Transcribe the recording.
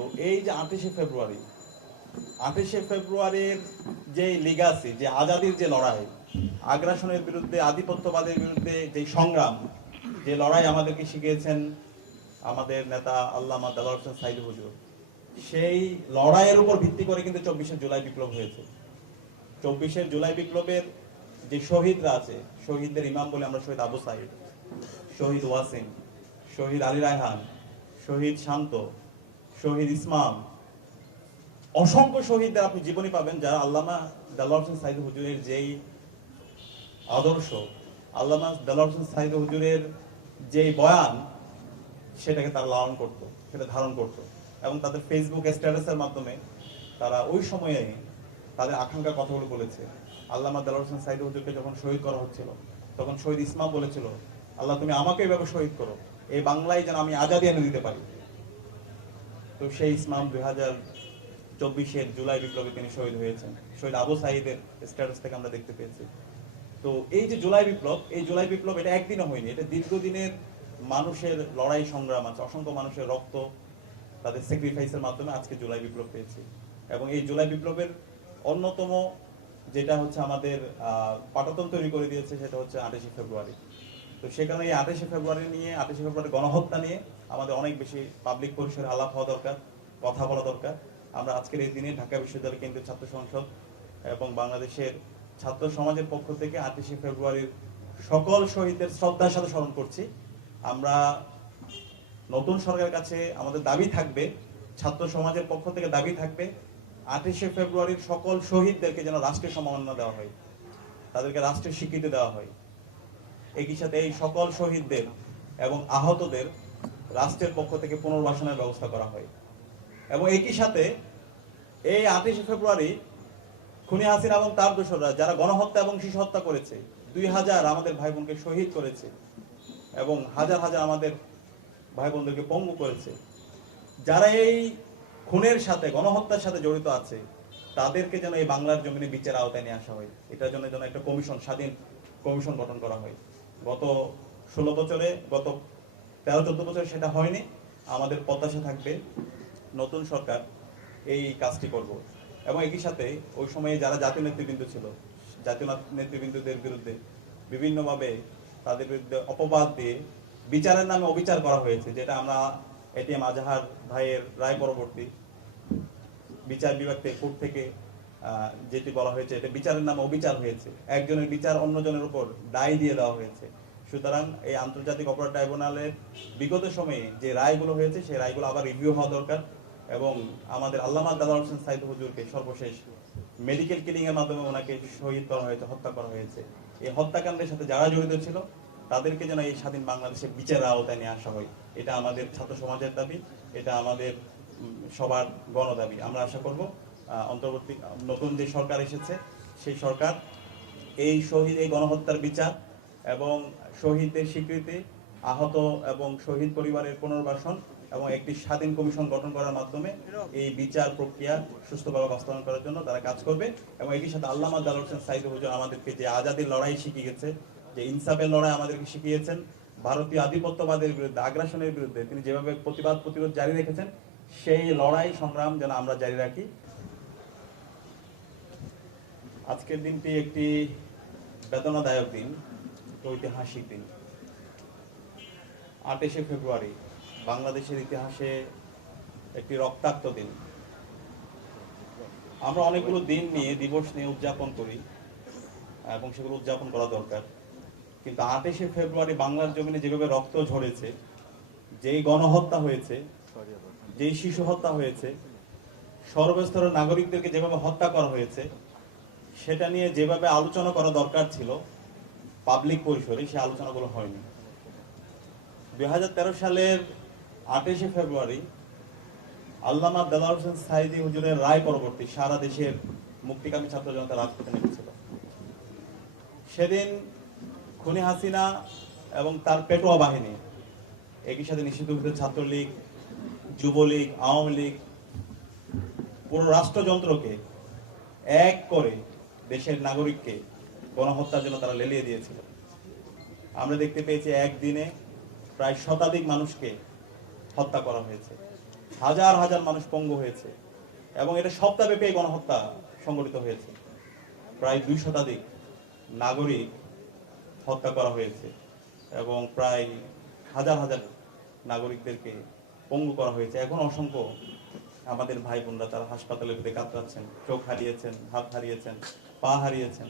তো এই যে 28শে ফেব্রুয়ারির যে লিগাসি, যে আজাদির যে লড়াই, আগ্রাসনের বিরুদ্ধে, আধিপত্যবাদের বিরুদ্ধে যে সংগ্রাম, যে লড়াই আমাদেরকে শিখিয়েছেন আমাদের নেতা আল্লামা দেলোয়ার হোসেন সাঈদ হুজুর, সেই লড়াইয়ের উপর ভিত্তি করে কিন্তু 24শে জুলাই বিপ্লব হয়েছে। 24শে জুলাই বিপ্লবের যে শহীদরা আছে, শহীদদের ইমাম বলে আমরা শহীদ আবু সাঈদ, শহীদ ওয়াসিম, শহীদ আলী রায়হান, শহীদ শান্ত, শহীদ ইসমাম, অসংখ্য শহীদদের আপনি জীবনী পাবেন যারা আল্লামা দেলোয়ার হোসেন সাঈদ হুজুরের যেই আদর্শ, আল্লামা দেলোয়ার হোসেন সাঈদ হুজুরের যেই বয়ান, সেটাকে তারা লালন করতো, সেটা ধারণ করতো, এবং তাদের ফেসবুক স্ট্যাটাসের মাধ্যমে তারা ওই সময়ে তাদের আকাঙ্ক্ষার কথাগুলো বলেছে। আল্লামা দেলোয়ার হোসেন সাঈদ হুজুরকে যখন শহীদ করা হচ্ছিল, তখন শহীদ ইসমাম বলেছিল, আল্লাহ তুমি আমাকে এইভাবে শহীদ করো, এই বাংলায় যেন আমি আজাদি এনে দিতে পারি। তো সেই ইসমাম 2024-এর জুলাই বিপ্লবে তিনি শহীদ হয়েছেন। শহীদ আবু সাঈদের স্ট্যাটাস থেকে আমরা দেখতে পেয়েছি। তো এই যে জুলাই বিপ্লব, এই জুলাই বিপ্লব এটা একদিনও হয়নি, এটা দীর্ঘদিনের মানুষের লড়াই সংগ্রাম আছে, অসংখ্য মানুষের রক্ত, তাদের স্যাক্রিফাইসের মাধ্যমে আজকে জুলাই বিপ্লব পেয়েছি। এবং এই জুলাই বিপ্লবের অন্যতম যেটা হচ্ছে আমাদের পাটাতন তৈরি করে দিয়েছে, সেটা হচ্ছে 28শে ফেব্রুয়ারি। তো সে কারণে এই 28শে ফেব্রুয়ারি নিয়ে, 28শে ফেব্রুয়ারি গণহত্যা নিয়ে আমাদের অনেক বেশি পাবলিক পরিসরে আলাপ হওয়া দরকার, কথা বলা দরকার। আমরা আজকের এই দিনে ঢাকা বিশ্ববিদ্যালয় কেন্দ্রীয় ছাত্র সংসদ এবং বাংলাদেশের ছাত্র সমাজের পক্ষ থেকে 28শে ফেব্রুয়ারির সকল শহীদদের শ্রদ্ধার সাথে স্মরণ করছি। আমরা নতুন সরকারের কাছে আমাদের দাবি থাকবে, ছাত্র সমাজের পক্ষ থেকে দাবি থাকবে, 28শে ফেব্রুয়ারির সকল শহীদদেরকে যেন রাষ্ট্রীয় সম্মাননা দেওয়া হয়, তাদেরকে রাষ্ট্রীয় স্বীকৃতি দেওয়া হয়। একই সাথে এই সকল শহীদদের এবং আহতদের রাষ্ট্রের পক্ষ থেকে পুনর্বাসনের ব্যবস্থা করা হয়। এবং একই সাথে এই 28শে ফেব্রুয়ারি খুনি হাসিনা এবং তার দোসররা যারা গণহত্যা এবং শিশু হত্যা করেছে, 2000 আমাদের ভাই বোনকে শহীদ করেছে এবং হাজার হাজার আমাদের ভাই বোনদেরকে পঙ্গু করেছে, যারা এই খুনের সাথে, গণহত্যার সাথে জড়িত আছে, তাদেরকে যেন এই বাংলার জমিনে বিচার আওতায় নিয়ে আসা হয়। এটার জন্য যেন একটা কমিশন, স্বাধীন কমিশন গঠন করা হয়। গত 16 বছরে, গত 13-14 বছরে সেটা হয়নি। আমাদের প্রত্যাশা থাকবে নতুন সরকার এই কাজটি করব। এবং একই সাথে ওই সময়ে যারা জাতীয় নেতৃবৃন্দ ছিল, জাতীয় নেতৃবৃন্দদের বিরুদ্ধে বিভিন্নভাবে তাদের বিরুদ্ধে অপবাদ দিয়ে বিচারের নামে অবিচার করা হয়েছে, যেটা আমরা এটিএম আজহার ভাইয়ের রায় পরবর্তী বিচার বিভাগ থেকে, কোর্ট থেকে যেটি বলা হয়েছে, এটা বিচারের নামে অবিচার হয়েছে, একজনের বিচার অন্যজনের উপর দায় দিয়ে দেওয়া হয়েছে। সুতরাং এই আন্তর্জাতিক অপরাধ ট্রাইব্যুনালের বিগত সময়ে যে রায়গুলো হয়েছে, সেই রায়গুলো আবার রিভিউ হওয়া দরকার। এবং আমাদের আল্লামা দেলোয়ার হোসেন সাঈদ হুজুরকে সর্বশেষ মেডিকেল কিলিং এর মাধ্যমে ওনাকে শহীদ করা হয়েছে, হত্যা করা হয়েছে। এই হত্যাকাণ্ডের সাথে যারা জড়িত ছিল, তাদেরকে যেন এই স্বাধীন বাংলাদেশে বিচারের আওতায় নিয়ে আসা হয়। এটা আমাদের ছাত্র সমাজের দাবি, এটা আমাদের সবার গণদাবি। আমরা আশা করব অন্তর্বর্তী নতুন যে সরকার এসেছে, সেই সরকার এই শহীদ, এই গণহত্যার বিচার এবং শহীদদের স্বীকৃতি, আহত এবং শহীদ পরিবারের পুনর্বাসন এবং একটি স্বাধীন কমিশন গঠন করার মাধ্যমে এই বিচার প্রক্রিয়া সুস্থভাবে বাস্তবায়ন করার জন্য তারা কাজ করবে। এবং একই সাথে আল্লামা দেলোয়ার হোসেন সাঈদ হুজুর আমাদেরকে যে আজাদির লড়াই শিখিয়েছে, যে ইনসাফের লড়াই আমাদেরকে শিখিয়েছেন, ভারতীয় আধিপত্যবাদের বিরুদ্ধে, আগ্রাসনের বিরুদ্ধে তিনি যেভাবে প্রতিবাদ প্রতিরোধ জারি রেখেছেন, সেই লড়াই সংগ্রাম যেন আমরা জারি রাখি। আজকের দিনটি একটি বেদনাদায়ক দিন, ঐতিহাসিক দিন। 28শে ফেব্রুয়ারি বাংলাদেশের ইতিহাসে একটি রক্তাক্ত দিন। আমরা অনেকগুলো দিন নিয়ে, দিবস নিয়ে উদযাপন করি এবং সেগুলো উদযাপন করা দরকার, কিন্তু 28শে ফেব্রুয়ারি বাংলার জমিনে যেভাবে রক্ত ঝরেছে, যেই গণহত্যা হয়েছে, যেই শিশু হত্যা হয়েছে, সর্বস্তরের নাগরিকদেরকে যেভাবে হত্যা করা হয়েছে, সেটা নিয়ে যেভাবে আলোচনা করা দরকার ছিল পাবলিক পরিসরে, সেই আলোচনাগুলো হয়নি। 2013 সালের 28শে ফেব্রুয়ারি আল্লামা দেলোয়ার হোসেন সাঈদী হুজুরের রায় পরবর্তী সারা দেশের মুক্তিকামী ছাত্র জনতা রাজপথে নেমেছিল। সেদিন খুনি হাসিনা এবং তার পেটোয়া বাহিনী, একই সাথে নিষিদ্ধ ছাত্রলীগ, যুবলীগ, আওয়ামী লীগ, পুরো রাষ্ট্রযন্ত্রকে এক করে দেশের নাগরিককে গণহত্যার জন্য তারা লেলিয়ে দিয়েছিল। আমরা দেখতে পেয়েছি একদিনে প্রায় শতাধিক মানুষকে হত্যা করা হয়েছে। হাজার হাজার মানুষ পঙ্গু হয়েছে এবং এটা সপ্তাহব্যাপী এই গণহত্যা সংগঠিত হয়েছে। প্রায় 2 শতাধিক নাগরিক হত্যা করা হয়েছে এবং প্রায় হাজার হাজার নাগরিকদেরকে পঙ্গু করা হয়েছে। এখন অসংখ্য আমাদের ভাই বোনরা তারা হাসপাতালে কাতরাচ্ছেন, চোখ হারিয়েছেন, হাত হারিয়েছেন, পা হারিয়েছেন।